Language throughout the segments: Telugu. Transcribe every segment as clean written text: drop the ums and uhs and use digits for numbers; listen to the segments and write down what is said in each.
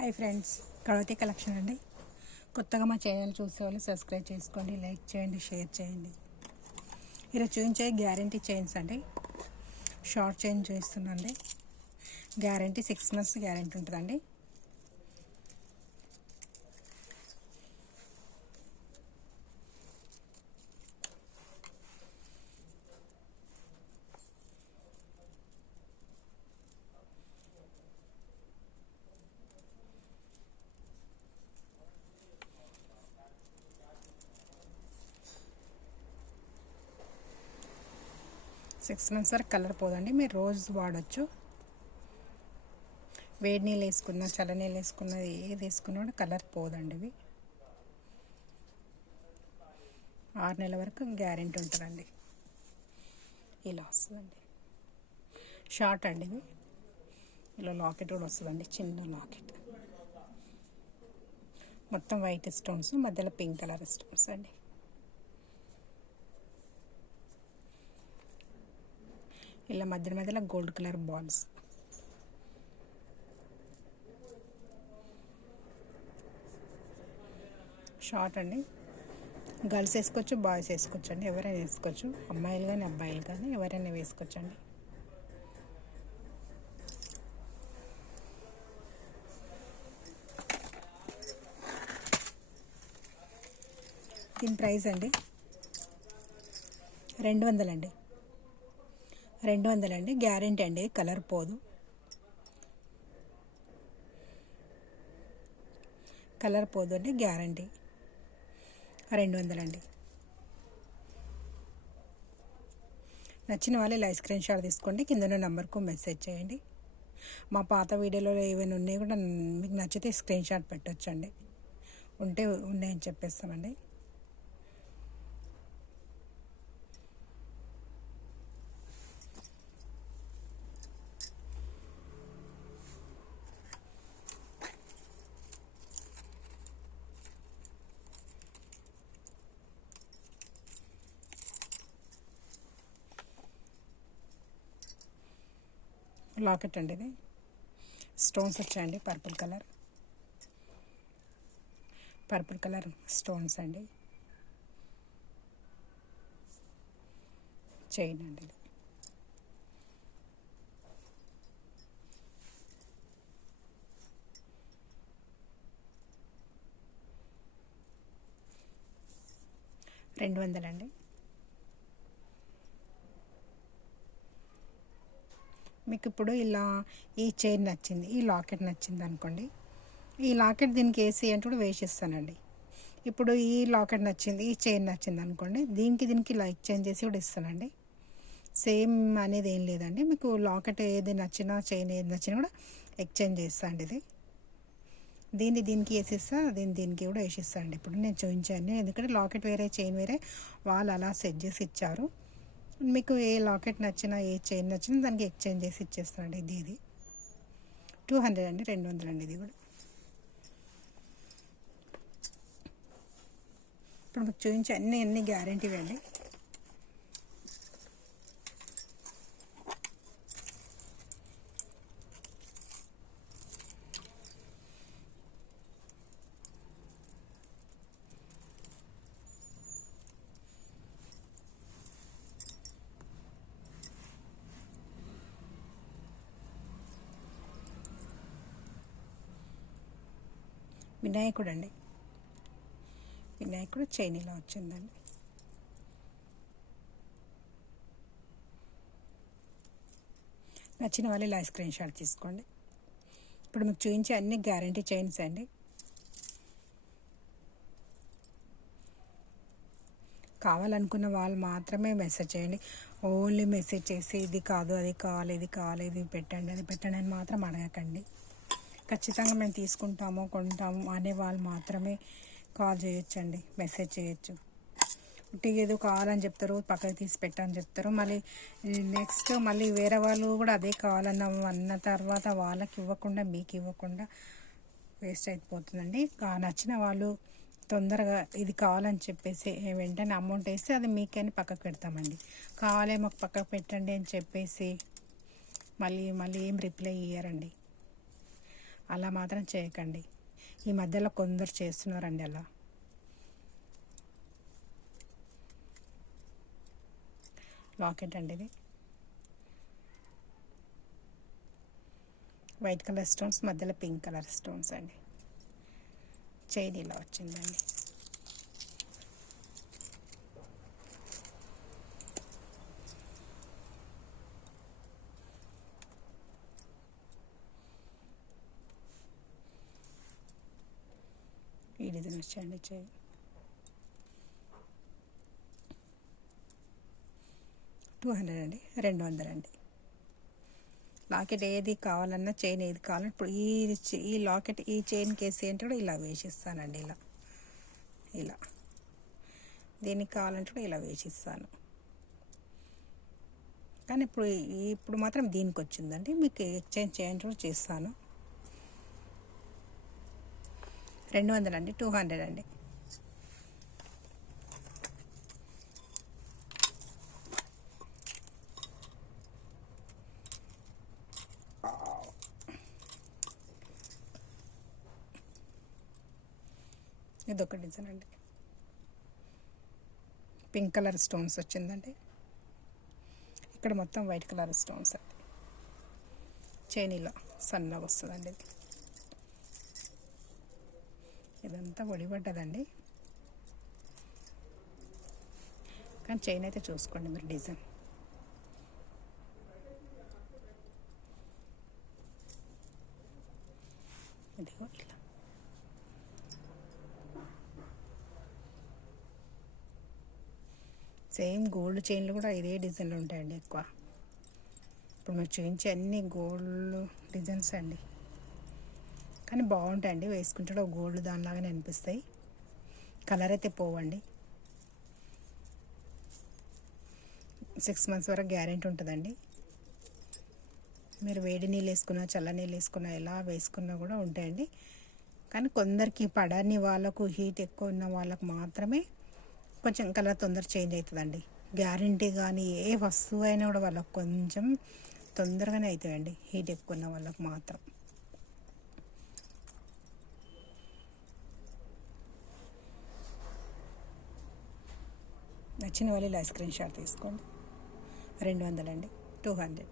హాయ్ ఫ్రెండ్స్, కళావతి కలెక్షన్ అండి. కొత్తగా మా ఛానల్ చూసే వాళ్ళు సబ్స్క్రైబ్ చేసుకోండి, లైక్ చేయండి, షేర్ చేయండి. ఈరోజు చూపించే గ్యారంటీ చైన్స్ అండి. షార్ట్ చైన్ చూపిస్తున్నాండి. గ్యారంటీ 6 months గ్యారంటీ ఉంటుందండి. సిక్స్ మంత్స్ వరకు కలర్ పోదండి. మీరు రోజు వాడచ్చు. వేడి నీళ్ళు వేసుకున్నా, చల్ల నీళ్ళు వేసుకున్నా, ఏది వేసుకున్నా కూడా కలర్ పోదండి. ఇవి 6 నెలల వరకు గ్యారెంటీ ఉంటుందండి. ఇలా వస్తుందండి. షార్ట్ అండి. ఇవి ఇలా లాకెట్ కూడా వస్తుందండి, చిన్న లాకెట్. మొత్తం వైట్ స్టోన్స్, మధ్యలో పింక్ కలర్ స్టోన్స్ అండి. ఇలా మధ్యలో గోల్డ్ కలర్ బాల్స్. షార్ట్ అండి. గర్ల్స్ వేసుకోవచ్చు, బాయ్స్ వేసుకోవచ్చు అండి. ఎవరైనా వేసుకోవచ్చు, అమ్మాయిలు కానీ అబ్బాయిలు కానీ ఎవరైనా వేసుకోవచ్చు అండి. దీని ప్రైస్ అండి 200 అండి. 200 అండి. గ్యారెంటీ అండి, కలర్ పోదు. కలర్ పోదు అండి, గ్యారంటీ. 200 అండి. నచ్చిన వాళ్ళు ఇలా స్క్రీన్ షాట్ తీసుకోండి, కింద నెంబర్కు మెసేజ్ చేయండి. మా పాత వీడియోలో ఏమైనా ఉన్నాయి కూడా మీకు నచ్చితే స్క్రీన్ షాట్ పెట్టొచ్చండి. ఉంటే ఉన్నాయని చెప్పేస్తామండి. లాకెట్ అండి. ఇది స్టోన్స్ వచ్చాయండి. పర్పుల్ కలర్ స్టోన్స్ అండి. చైన్ అండి. ఇది 200 అండి. మీకు ఇప్పుడు ఇలా ఈ చైన్ నచ్చింది, ఈ లాకెట్ నచ్చింది అనుకోండి. ఈ లాకెట్ దీనికి వేసి అంటే కూడా వేసిస్తానండి. ఇప్పుడు ఈ లాకెట్ నచ్చింది, ఈ చైన్ నచ్చింది అనుకోండి, దీనికి ఇలా ఎక్స్చేంజ్ చేసి కూడా ఇస్తానండి. సేమ్ అనేది ఏం లేదండి. మీకు లాకెట్ ఏది నచ్చినా, చైన్ ఏది నచ్చినా కూడా ఎక్స్చేంజ్ చేస్తా అండి. ఇది దీనికి వేసిస్తా, దీనికి కూడా వేసిస్తా అండి. ఇప్పుడు నేను చూపించాను, ఎందుకంటే లాకెట్ వేరే, చైన్ వేరే, వాళ్ళు అలా సెట్ చేసి ఇచ్చారు. మీకు ఏ లాకెట్ నచ్చినా, ఏ చైన్ నచ్చినా దానికి ఎక్స్చేంజ్ చేసి ఇచ్చేస్తానండి. ఇది 200 అండి. 200 అండి. ఇది కూడా ఇప్పుడు మీకు చూపించే అన్ని గ్యారెంటీ అండి. వినాయకుడు అండి. వినాయకుడు చైన్ ఇలా వచ్చిందండి. నచ్చిన వాళ్ళు ఇలా స్క్రీన్ షాట్ తీసుకోండి. ఇప్పుడు మీకు చూపించే అన్ని గ్యారంటీ చైన్స్ అండి. కావాలనుకున్న వాళ్ళు మాత్రమే మెసేజ్ చేయండి. ఓన్లీ మెసేజ్ చేసి ఇది కాదు, అది కావాలి, ఇది కావాలి, ఇది పెట్టండి, అది పెట్టండి అని మాత్రం అడగకండి. ఖచ్చితంగా మేము తీసుకుంటాము, కొంటాము అనే వాళ్ళు మాత్రమే కాల్ చేయొచ్చండి, మెసేజ్ చేయొచ్చు. ఉట్టిగా ఏదో కావాలని చెప్తారు, పక్కకి తీసి పెట్టని చెప్తారు. నెక్స్ట్ మళ్ళీ వేరే వాళ్ళు కూడా అదే కావాలన్న తర్వాత వాళ్ళకి ఇవ్వకుండా, మీకు ఇవ్వకుండా వేస్ట్ అయిపోతుందండి. నచ్చిన వాళ్ళు తొందరగా ఇది కావాలని చెప్పేసి వెంటనే అమౌంట్ వేస్తే అది మీకని పక్కకు పెడతామండి. కావాలే మాకు పక్కకు పెట్టండి అని చెప్పేసి మళ్ళీ ఏం రిప్లై ఇయ్యారండి. అలా మాత్రం చేయకండి. ఈ మధ్యలో కొందరు చేస్తున్నారండి అలా. లాకెట్ అండి ఇది. వైట్ కలర్ స్టోన్స్, మధ్యలో పింక్ కలర్ స్టోన్స్ అండి. చైన్ ఇలా వచ్చిందండి. ఈ డిజైన్ వచ్చండి చైన్. 200 అండి, 200 అండి. లాకెట్ ఏది కావాలన్నా, చైన్ ఏది కావాలన్నా ఇప్పుడు ఈ లాకెట్ ఈ చైన్ కేసి అంటే కూడా ఇలా వేసిస్తానండి. ఇలా ఇలా దేనికి కావాలంటే కూడా ఇలా వేసిస్తాను. కానీ ఇప్పుడు మాత్రం దీనికి వచ్చిందండి. మీకు ఎక్స్చేంజ్ చేయండి కూడా చేస్తాను. 200 అండి, 200 అండి. ఇదొక డిజైన్ అండి. పింక్ కలర్ స్టోన్స్ వచ్చిందండి. ఇక్కడ మొత్తం వైట్ కలర్ స్టోన్స్ అండి. చైన్ ఇలా సన్నగా వస్తుందండి. ఇదంతా ఒడిపడ్డదండి. కానీ చైన్ అయితే చూసుకోండి మీరు డిజైన్. ఇదిగో ఇలా. సేమ్ గోల్డ్ చైన్లు కూడా ఇదే డిజైన్లు ఉంటాయండి ఎక్కువ. ఇప్పుడు మీరు చూపించే అన్ని గోల్డ్ డిజైన్స్ అండి. కానీ బాగుంటాయండి, వేసుకుంటే గోల్డ్ దానిలాగానే అనిపిస్తాయి. కలర్ అయితే పోవండి. 6 months వరకు గ్యారెంటీ ఉంటుందండి. మీరు వేడి నీళ్ళు వేసుకున్నా, చల్ల నీళ్ళు వేసుకున్నా, ఎలా వేసుకున్నా కూడా ఉంటాయండి. కానీ కొందరికి పడని వాళ్ళకు, హీట్ ఎక్కువ ఉన్న వాళ్ళకు మాత్రమే కొంచెం కలర్ తొందర చేంజ్ అవుతుందండి. గ్యారెంటీ కానీ ఏ వస్తువు అయినా కూడా వాళ్ళకు కొంచెం తొందరగానే అవుతాయండి, హీట్ ఎక్కువ ఉన్న వాళ్ళకు మాత్రం. నచ్చిన వాళ్ళు ఇలా స్క్రీన్ షాట్ తీసుకోండి. 200 అండి, 200.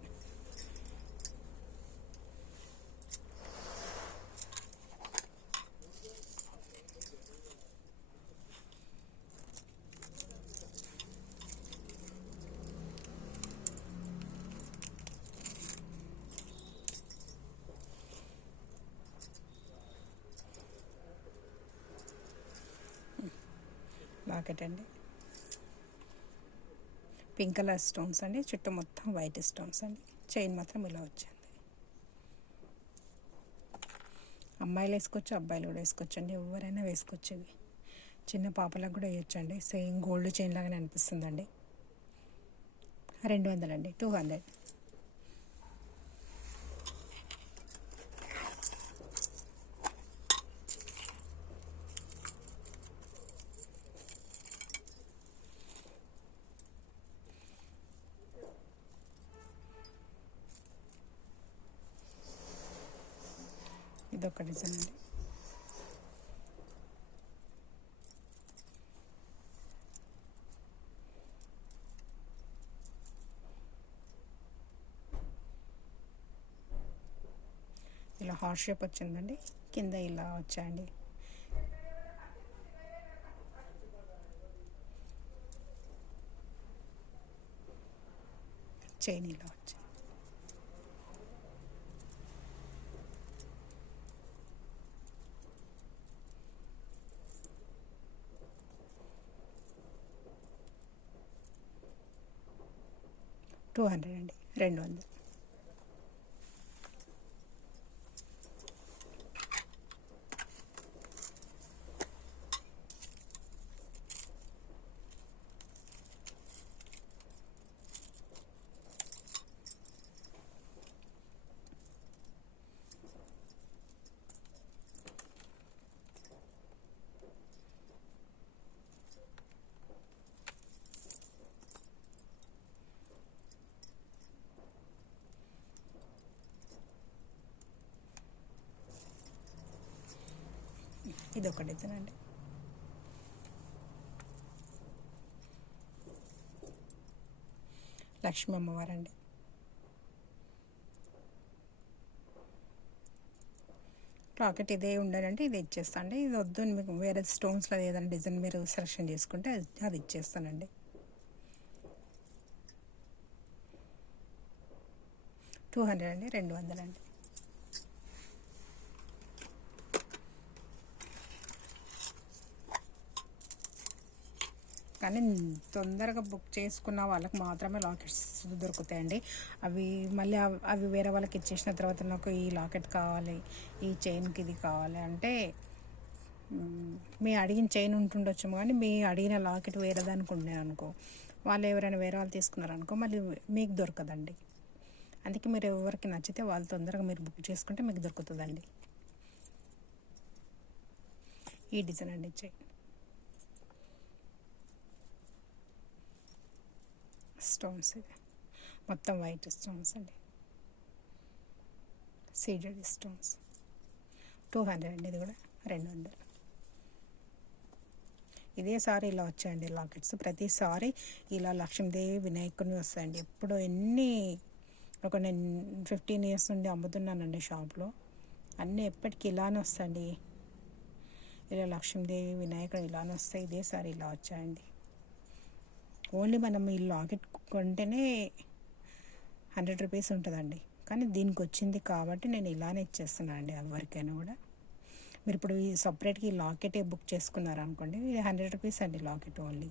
లాకెట్ అండి. పింక్ కలర్ స్టోన్స్ అండి, చుట్టూ మొత్తం వైట్ స్టోన్స్ అండి. చైన్ మాత్రం ఇలా వచ్చింది. అమ్మాయిలు వేసుకోవచ్చు, అబ్బాయిలు కూడా వేసుకోవచ్చు అండి. ఎవరైనా వేసుకోవచ్చు. ఇవి చిన్న పాపలకు కూడా వేయచ్చండి. సేమ్ గోల్డ్ చైన్ లాగానే అనిపిస్తుందండి. 200 అండి, 200. ఇదొక డిజైన్ అండి. ఇలా హార్ట్ షేప్ వచ్చిందండి. కింద ఇలా వచ్చాయండి. చైన్ ఇలా వచ్చింది. $200 అండి, 200. ఇది ఒక డిజైన్ అండి. లక్ష్మీ అమ్మవారండి. లాకెట్ ఇదే ఉండాలంటే ఇది ఇచ్చేస్తాండి. ఇది వద్దు మీకు వేరే స్టోన్స్లో ఏదైనా డిజైన్ మీరు సెలెక్షన్ చేసుకుంటే అది ఇచ్చేస్తానండి. 200 అండి, 200 అండి. కానీ తొందరగా బుక్ చేసుకున్న వాళ్ళకి మాత్రమే లాకెట్స్ దొరుకుతాయండి. అవి మళ్ళీ అవి వేరే వాళ్ళకి ఇచ్చేసిన తర్వాత నాకు ఈ లాకెట్ కావాలి, ఈ చైన్కి ఇది కావాలి అంటే మీ అడిగిన చైన్ ఉంటుండొచ్చు కానీ మీ అడిగిన లాకెట్ వేరే దానికి ఉండే అనుకో, వాళ్ళు ఎవరైనా వేరే వాళ్ళు తీసుకున్నారనుకో మళ్ళీ మీకు దొరకదండి. అందుకే మీరు ఎవరికి నచ్చితే వాళ్ళు తొందరగా మీరు బుక్ చేసుకుంటే మీకు దొరుకుతుందండి. ఈ డిజైన్ అండి చైన్. స్టోన్స్ ఇది మొత్తం వైట్ స్టోన్స్ అండి, సీడెడ్ స్టోన్స్. 200 అండి, ఇది కూడా 200. ఇదే సారి ఇలా వచ్చాయండి లాకెట్స్. ప్రతిసారి ఇలా లక్ష్మీదేవి వినాయకుని వస్తాయండి. ఎప్పుడు నేను 15 ఇయర్స్ నుండి అమ్ముతున్నానండి షాప్లో. అన్నీ ఎప్పటికీ ఇలానే వస్తాయండి. ఇలా లక్ష్మీదేవి వినాయకుడు ఇలానే వస్తాయి. ఇదే సారి ఇలా వచ్చాయండి. ఓన్లీ మనం ఈ లాకెట్ కొంటేనే 100 రూపీస్ ఉంటుందండి. కానీ దీనికి వచ్చింది కాబట్టి నేను ఇలానే ఇచ్చేస్తున్నాను అండి ఎవరికైనా కూడా. మీరు ఇప్పుడు ఈ సపరేట్గా ఈ లాకెటే బుక్ చేసుకున్నారు అనుకోండి, ఇది 100 రూపీస్ అండి లాకెట్ ఓన్లీ.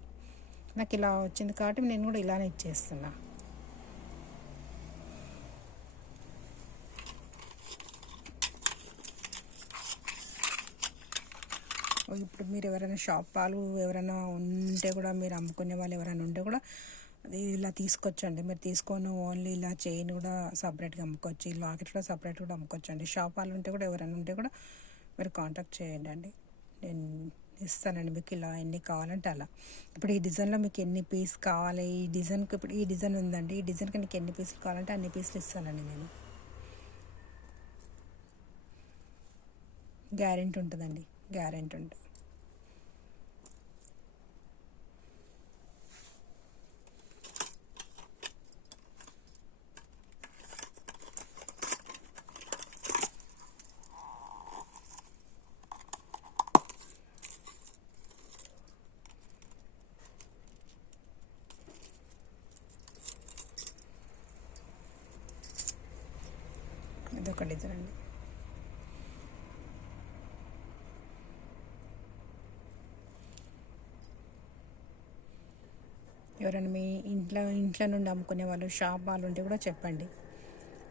నాకు ఇలా వచ్చింది కాబట్టి నేను కూడా ఇలానే ఇచ్చేస్తున్నా. ఇప్పుడు మీరు ఎవరైనా షాప్ వాళ్ళు ఎవరైనా ఉంటే కూడా, మీరు అమ్ముకునే వాళ్ళు ఎవరైనా ఉంటే కూడా అది ఇలా తీసుకొచ్చండి. మీరు తీసుకొని ఓన్లీ ఇలా చైన్ కూడా సపరేట్గా అమ్ముకోవచ్చు, ఈ లాకెట్ కూడా సపరేట్ కూడా అమ్ముకోవచ్చు అండి. షాప్ వాళ్ళు ఉంటే కూడా ఎవరైనా ఉంటే కూడా మీరు కాంటాక్ట్ చేయండి అండి, నేను ఇస్తానండి మీకు ఇలా ఎన్ని కావాలంటే అలా. ఇప్పుడు ఈ డిజైన్లో మీకు ఎన్ని పీస్ కావాలి, ఈ డిజైన్కి ఇప్పుడు ఈ డిజైన్ ఉందండి, ఈ డిజైన్కి నీకు ఎన్ని పీసులు కావాలంటే అన్ని పీసులు ఇస్తానండి నేను. గ్యారెంటీ ఉంటుందండి, గ్యారెంటీ ఉంటుంది. ఇదొక డిజైన్ అండి. ఎవరైనా మీ ఇంట్లో నుండి అమ్ముకునే వాళ్ళు, షాప్ వాళ్ళు ఉంటే కూడా చెప్పండి.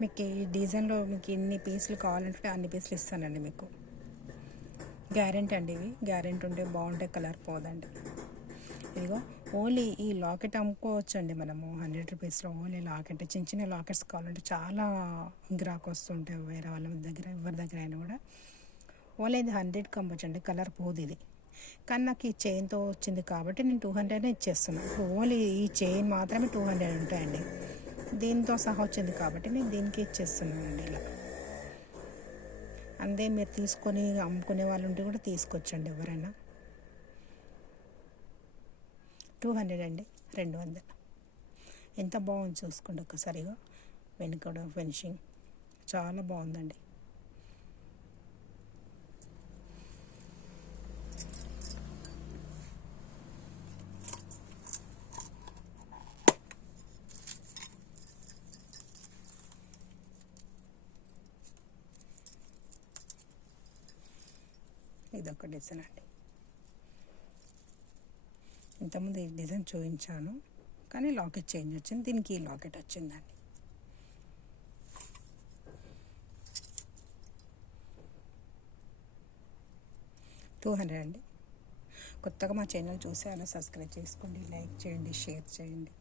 మీకు ఈ డిజైన్లో మీకు ఎన్ని పీసులు కావాలంటే అన్ని పీసులు ఇస్తానండి మీకు. గ్యారెంటీ అండి, ఇవి గ్యారెంటీ ఉంటే బాగుంటే కలర్ పోదండి. ఇదిగో ఓన్లీ ఈ లాకెట్ అమ్ముకోవచ్చు అండి మనము 100 రూపీస్లో. ఓన్లీ లాకెట్, చిన్న చిన్న లాకెట్స్ కావాలంటే చాలా గిరాకు వస్తుంటాయి వేరే వాళ్ళ దగ్గర, ఎవరి దగ్గర అయినా కూడా. ఓన్లీ ఇది 100కి అమ్మొచ్చు అండి, కలర్ పోదు ఇది. కానీ నాకు ఈ చైన్తో వచ్చింది కాబట్టి నేను 200 ఇచ్చేస్తున్నాను. ఇప్పుడు ఓన్లీ ఈ చైన్ మాత్రమే 200 ఉంటాయండి. దీంతో సహా వచ్చింది కాబట్టి నేను దీనికి ఇచ్చేస్తున్నానండి ఇలా. అందే మీరు తీసుకొని అమ్ముకునే వాళ్ళు ఉంటే కూడా తీసుకొచ్చండి ఎవరైనా. 200 అండి, 200. ఎంత బాగుంది చూసుకోండి ఒక్కసారిగా. వెనుక ఫినిషింగ్ చాలా బాగుందండి. ఇదొక డిజైన్ అండి. ఇంతకుముందు ఈ డిజైన్ చూపించాను కానీ లాకెట్ చేంజ్ వచ్చింది, దీనికి ఈ లాకెట్ వచ్చిందండి. $200 అండి. కొత్తగా మా ఛానల్ చూసారో సబ్స్క్రైబ్ చేసుకోండి, లైక్ చేయండి, షేర్ చేయండి.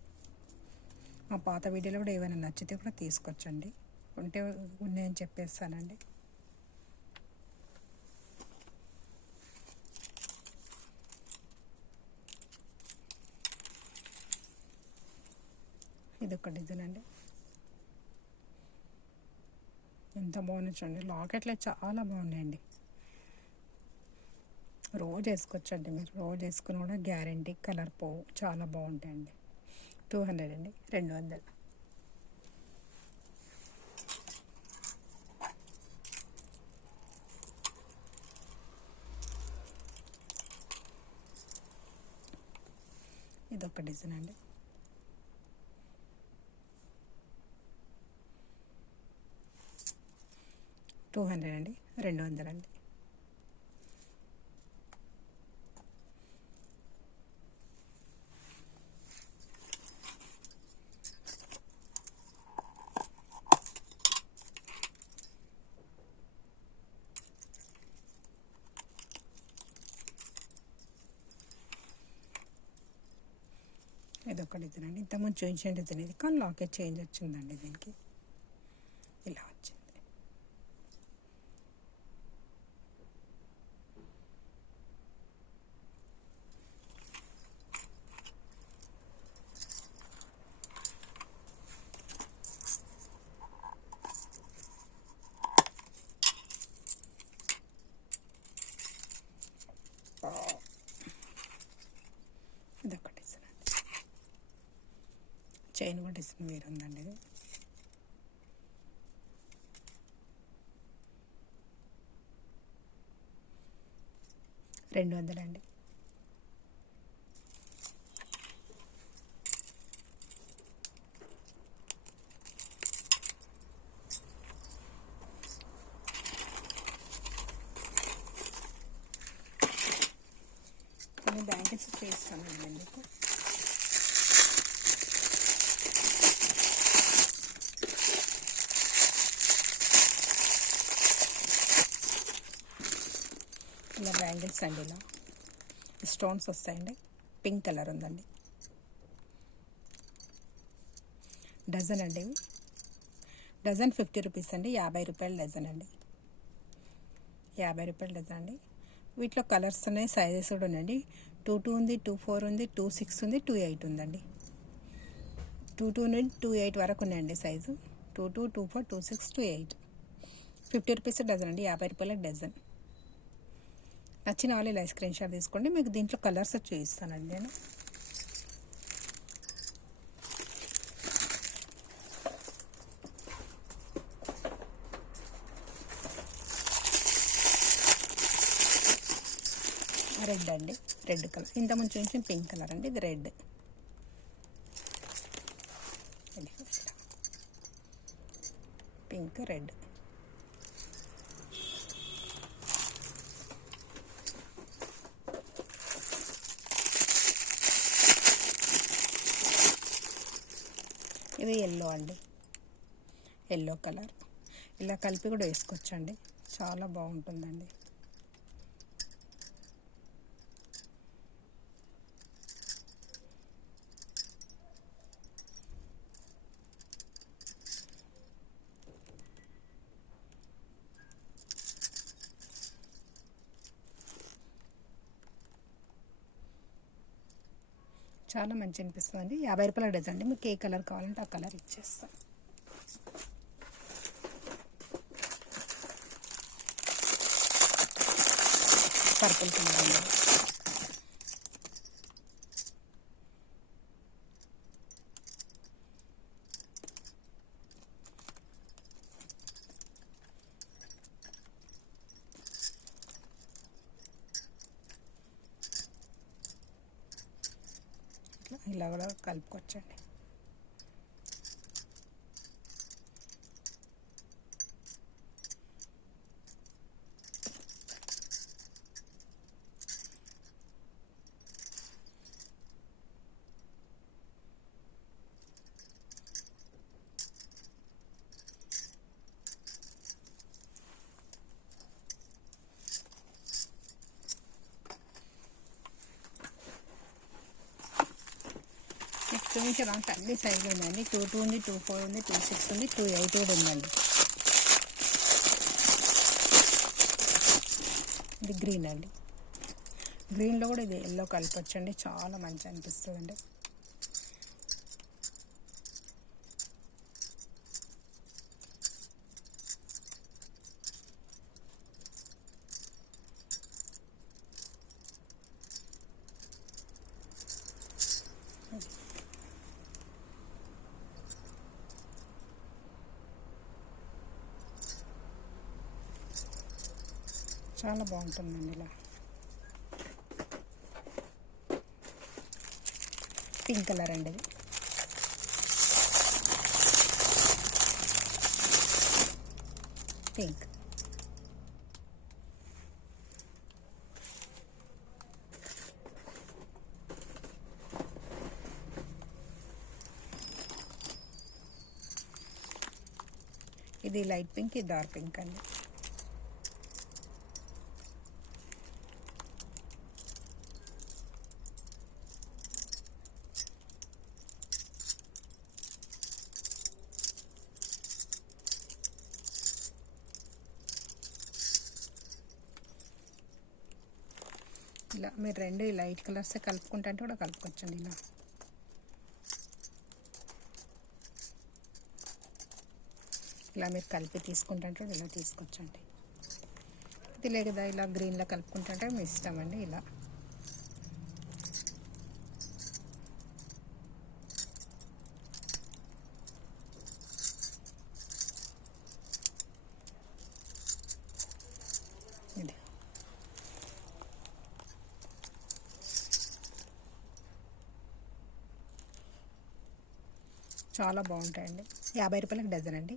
మా పాత వీడియోలో కూడా ఏమైనా నచ్చితే కూడా తీసుకొచ్చండి, ఉంటే ఉన్నాయని చెప్పేస్తానండి. ఇదొక డిజైన్ అండి. ఎంత బాగున్నాయి చూడండి, లాకెట్లే చాలా బాగున్నాయండి. రోజు వేసుకోవచ్చండి, మీరు రోజు వేసుకుని కూడా గ్యారంటీ కలర్ పోవు, చాలా బాగుంటాయండి. 200 అండి, 200. ఇదొక డిజైన్ అండి. $200 అండి, 200 అండి. ఇదొక డిజైన్ అండి. ఇంతకుముందు చూపించిన డిజైన్ ఇది, కానీ లాకెట్ చేంజ్ వచ్చిందండి దీనికి, ఇలా వచ్చింది. ఇదొక డిజైన్ అండి. చైన్ కూడా డిజైన్ వేరు ఉందండి. ఇది $200 అండి. కొన్ని బ్యాంగిల్స్ చేస్తానండి మీకు. ఇలా బ్యాంగిల్స్ అండి, ఇలా స్టోన్స్ వస్తాయండి. పింక్ కలర్ ఉందండి. డజన్ అండి, ఇవి డజన్ 50 రూపీస్ అండి, 50 రూపాయల డజన్ అండి, 50 రూపాయల డజన్ అండి. వీటిలో కలర్స్ ఉన్నాయి, సైజెస్ కూడా ఉన్నాయండి. 22 ఉంది, 24 ఉంది, 26 ఉంది, 28 ఉందండి. 22 నుండి 28 వరకు ఉన్నాయండి సైజు. 22, 24, 26, 28. 50 రూపీస్ డజన్ అండి, 50 రూపాయల డజన్. నచ్చిన వాళ్ళు ఇలా స్క్రీన్ షాట్ తీసుకోండి. మీకు దీంట్లో కలర్స్ చూపిస్తానండి నేను. రెడ్ అండి, రెడ్ కలర్. ఇంతకుముందు చూపించిన పింక్ కలర్ అండి, ఇది రెడ్. Pink, red. ఇది ఎల్లో అండి, ఎల్లో కలర్. ఇలా కలిపి కూడా వేసుకోవచ్చండి, చాలా బాగుంటుందండి. చాలా మంచి అనిపిస్తుందండి. 50 రూపాయల డజన్ అండి. మీకు ఏ కలర్ కావాలంటే ఆ కలర్ ఇచ్చేస్తాం. పర్పుల్ కలర్ అండి. ఇలా కూడా కలుపుకోవచ్చండి. చూపించడానికి అన్ని సైజు ఉందండి. 22 ఉంది, 24 ఉంది, 26 ఉంది, 28 కూడా ఉందండి. ఇది గ్రీన్ అండి. గ్రీన్లో కూడా ఇది ఎల్లో కలపచ్చండి, చాలా మంచి అనిపిస్తుందండి. చాలా బాగుంటుందండి. ఇలా పింక్ కలర్ అండి ఇది. పింక్. ఇది లైట్ పింక్, ఇది డార్క్ పింక్ అండి. ఇలా మీరు రెండు లైట్ కలర్స్ కలుపుకుంటే కూడా కలుపుకోవచ్చండి. ఇలా మీరు కలిపి తీసుకుంటే ఇలా తీసుకొచ్చండి. ఇది లేదా ఇలా గ్రీన్లో కలుపుకుంటుంటే మీ ఇష్టం అండి. ఇలా ఇది చాలా బాగుంటాయండి. 50 రూపాయలకు డజన్ అండి.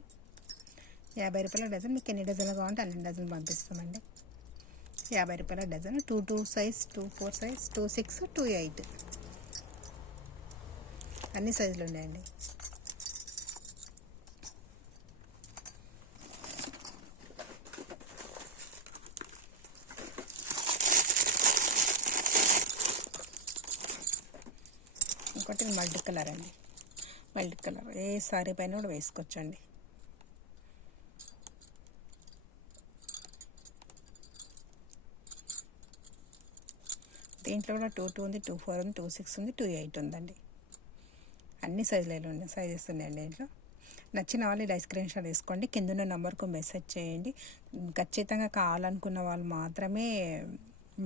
50 రూపాయల డజన్. మీకు ఎన్ని డజన్లు కావాలంటే అన్ని డజన్లు పంపిస్తామండి. 50 రూపాయల డజన్. 2 సైజ్, 2 సైజ్, 2 2 అన్ని సైజులు ఉన్నాయండి. ఇంకోటి మల్టీ కలర్ అండి. మల్టీ కలర్ ఏ సారీ పైన కూడా వేసుకోవచ్చండి. దీంట్లో కూడా 2 ఉంది, 2 4 ఉంది, 2 6 ఉంది, 2 8 ఉందండి. అన్ని సైజులలో ఉన్నాయి, సైజెస్ ఉన్నాయండి. దీంట్లో నచ్చిన వాళ్ళు ఇలా స్క్రీన్ షాట్ తీసుకోండి. కింద ఉన్న నెంబర్కు మెసేజ్ చేయండి. ఖచ్చితంగా కావాలనుకున్న వాళ్ళు మాత్రమే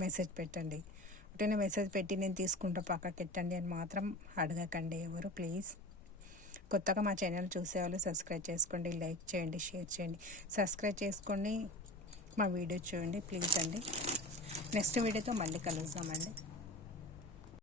మెసేజ్ పెట్టండి. ఒకటే మెసేజ్ పెట్టి నేను తీసుకుంటా పక్కకి పెట్టండి అని మాత్రం అడగకండి ఎవరు, ప్లీజ్. కొత్తగా మా ఛానల్ చూసేవాళ్ళు సబ్స్క్రైబ్ చేసుకోండి, లైక్ చేయండి, షేర్ చేయండి. సబ్స్క్రైబ్ చేసుకోండి, మా వీడియో చూడండి ప్లీజ్ అండి. నెక్స్ట్ వీడియోతో మళ్ళీ కలుద్దామండి.